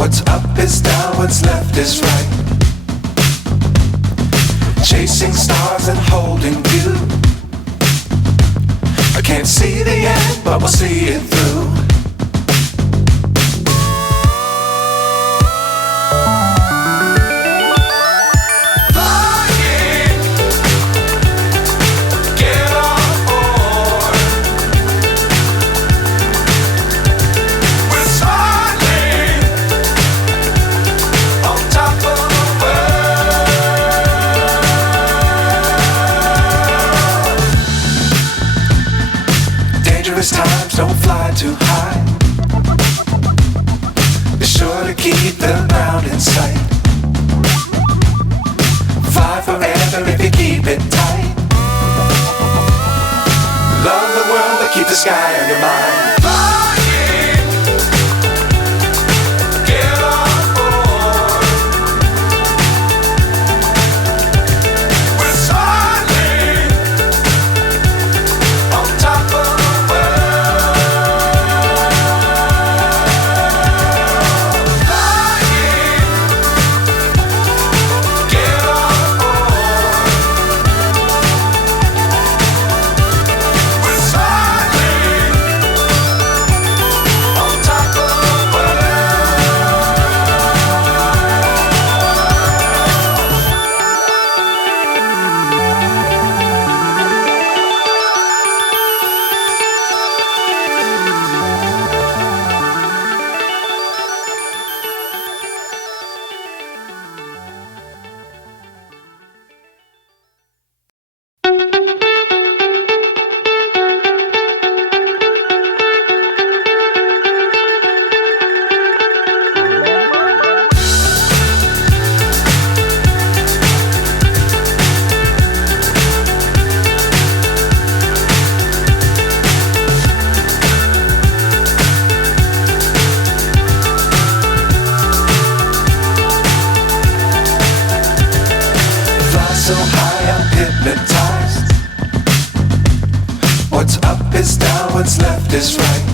What's up is down, what's left is right. Chasing stars and holding you. I can't see the end, but we'll see it through. Times don't fly too high. Be sure to keep the ground in sight. Fly forever if you keep it tight. Love the world but keep the sky on your mind. So high I'm hypnotized. What's up is down, what's left is right.